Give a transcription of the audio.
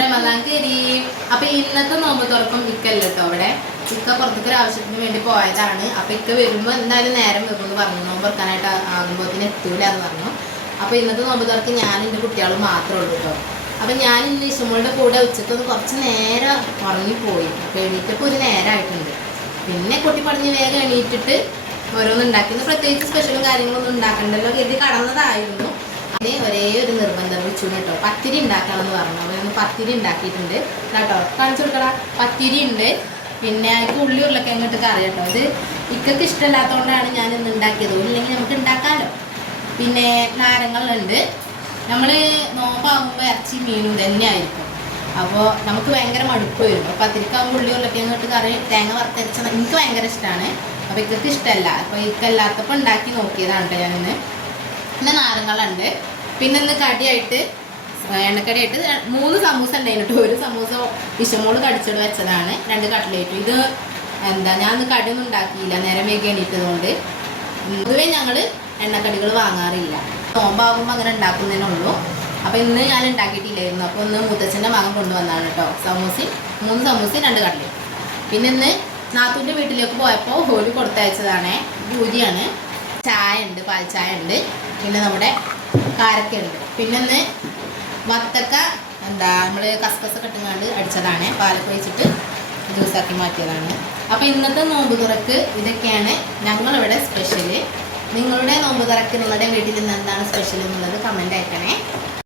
റമദാൻ കരീം. അപ്പൊ ഇന്നത്തെ നോമ്പ് തുറക്കും ഇക്കല്ല കേട്ടോ. അവിടെ ഇക്ക പുറത്തേക്ക് ഒരു ആവശ്യത്തിന് വേണ്ടി പോയതാണ്. അപ്പൊ ഇക്ക വരുമ്പോ എന്തായാലും നേരം വെക്കുമെന്ന് പറഞ്ഞു. നോമ്പ് തുറക്കാനായിട്ട് ആകുമ്പോഴത്തേന് എത്തൂല എന്ന് പറഞ്ഞു. അപ്പൊ ഇന്നത്തെ നോമ്പ് തുറക്ക് ഞാൻ എൻ്റെ കുട്ടികളും മാത്രമേ ഉള്ളൂ കേട്ടോ. അപ്പൊ ഞാൻ ഇന്ന് ഇഷുമോളുടെ കൂടെ ഉച്ചക്കൊന്ന് കുറച്ച് നേരം ഉറങ്ങിപ്പോയി. അപ്പൊ എണീറ്റപ്പോൾ ഒരു നേരമായിട്ടുണ്ട്. പിന്നെ കുട്ടി പറഞ്ഞ് വേഗം എണീറ്റിട്ട് ഓരോന്നും ഉണ്ടാക്കി. പ്രത്യേകിച്ച് സ്പെഷ്യലും കാര്യങ്ങളൊന്നും ഉണ്ടാക്കണ്ടല്ലോ കരുതി കടന്നതായിരുന്നു. അതിന് ഒരേ ഒരു നിർബന്ധം വെച്ചു കേട്ടോ. പത്തിരി ഉണ്ടാക്കണം എന്ന് പറഞ്ഞു. അവരൊന്ന് പത്തിരി ഉണ്ടാക്കിയിട്ടുണ്ട് കേട്ടോ. കാണിച്ചു കൊടുക്കടാ. പത്തിരി ഉണ്ട്. പിന്നെ അതിക്ക് ഉള്ളി ഉരുളക്കിഴങ്ങ് ഇട്ട് കറി കേട്ടോ. ഇത് ഇക്കക്ക് ഇഷ്ടമില്ലാത്തതുകൊണ്ടാണ് ഞാൻ ഇന്ന് ഉണ്ടാക്കിയത്. ഇല്ലെങ്കിൽ നമുക്ക് ഉണ്ടാക്കാമല്ലോ. പിന്നെ നാരങ്ങളുണ്ട്. നമ്മൾ നോമ്പാകുമ്പോൾ ഇറച്ചി മീനും തന്നെയായിരിക്കും. അപ്പോൾ നമുക്ക് ഭയങ്കര മടുപ്പ് വരും. അപ്പോൾ പത്തിരിക്കാകുമ്പോൾ ഉള്ളി ഉരുളക്കിഴങ്ങ് ഇട്ട് കറി തേങ്ങ വറുത്തരച്ച എനിക്ക് ഭയങ്കര ഇഷ്ടമാണ്. അപ്പോൾ ഇക്കക്ക് ഇഷ്ടമല്ല. അപ്പോൾ ഇക്കല്ലാത്തപ്പോൾ ഉണ്ടാക്കി നോക്കിയതാണ് കേട്ടോ ഞാനിന്ന്. പിന്നെ നാരങ്ങളുണ്ട്. പിന്നെ ഇന്ന് കടിയായിട്ട് എണ്ണക്കടിയായിട്ട് 3 സമൂസ ഉണ്ടായിരുന്നു. ഒരു സമൂസ ഇഷമോള് കടിച്ചിട്ട് വെച്ചതാണ്. 2 കട്ട്ലേറ്റും. ഇത് ഞാൻ ഇന്ന് കടിയൊന്നും ഉണ്ടാക്കിയില്ല, നേരം വൈകി എണീറ്റതുകൊണ്ട്. പൊതുവേ ഞങ്ങൾ എണ്ണക്കടികൾ വാങ്ങാറില്ല. നോമ്പാകുമ്പോൾ അങ്ങനെ ഉണ്ടാക്കുന്നതിനുള്ളൂ. അപ്പോൾ ഇന്ന് ഞാൻ ഉണ്ടാക്കിയിട്ടില്ലായിരുന്നു. അപ്പോൾ ഒന്ന് മുത്തച്ഛൻ്റെ മകൻ കൊണ്ടുവന്നതാണ് കേട്ടോ. 3 സമൂസയും 2 കട്ട്ലേറ്റ്. പിന്നെ ഇന്ന് നാത്തൂൻ്റെ വീട്ടിലേക്ക് പോയപ്പോൾ ഒരു കൊടുത്തയച്ചതാണ്. പൂരിയാണ്. ചായ ഉണ്ട്, പാൽ ചായ ഉണ്ട്. പിന്നെ നമ്മുടെ കാരക്കയുണ്ട്. പിന്നെ ഇന്ന് വത്തക്ക നമ്മൾ കസ്കസൊക്കെ ഇട്ടുകൊണ്ട് അടിച്ചതാണ്. പാലൊക്കെ ഒഴിച്ചിട്ട് ജ്യൂസാക്കി മാറ്റിയതാണ്. അപ്പോൾ ഇന്നത്തെ നോമ്പ് തുറക്ക് ഇതൊക്കെയാണ് ഞങ്ങളിവിടെ സ്പെഷ്യല്. നിങ്ങളുടെ നോമ്പ് തുറക്ക് നിങ്ങളുടെ വീട്ടിൽ നിന്ന് എന്താണ് സ്പെഷ്യൽ എന്നുള്ളത് കമൻറ്റ് അയക്കണേ.